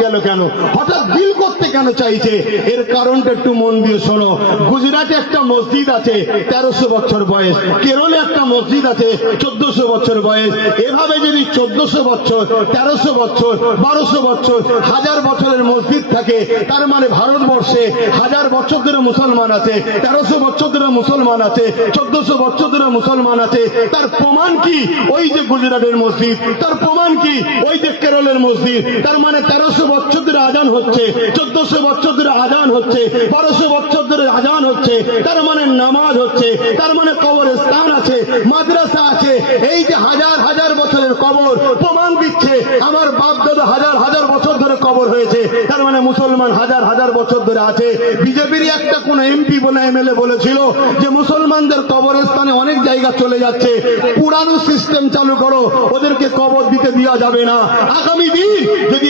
গেল কেন? হঠাৎ দিল কেন চাইছে? এর কারণটা একটু মন দিয়ে শোনো। গুজরাটে একটা মসজিদ আছে, তেরোশো বছর বয়স। কেরলে একটা মসজিদ আছে, চোদ্দশো বছর বয়স। এভাবে যদি চোদ্দশো বছর, তেরোশো বছর, বারোশো বছর, হাজার বছরের মসজিদ থাকে, তার মানে ভারতবর্ষে হাজার বছর ধরে মুসলমান আছে, তেরোশো বছর ধরে মুসলমান আছে, চোদ্দশো বছর ধরে মুসলমান আছে। তার প্রমাণ কি? ওই যে গুজরাটের মসজিদ। তার প্রমাণ কি? ওই যে কেরলের মসজিদ। তার মানে তেরোশো বছর আজান হচ্ছে, চোদ্দশো বছর ধরে আজান হচ্ছে, বারোশো বছর ধরে আজান হচ্ছে, তার মানে নামাজ হচ্ছে, তার মানে কবরস্থান আছে, মাদ্রাসা আছে, এই যে হাজার হাজার বছরের কবর প্রমাণ দিচ্ছে, আমার বাপ দাদা হাজার হাজার বছর ধরে কবর হয়েছে, তার মানে মুসলমান হাজার হাজার বছর ধরে আছে। বিজেপির একটা কোন এমপি বলে এমএলএ বলেছিল যে মুসলমানদের কবরস্থানে অনেক জায়গা চলে যাচ্ছে, পুরানো সিস্টেম চালু করো, ওদেরকে কবর দিতে দেওয়া যাবে না। আগামী দিন যদি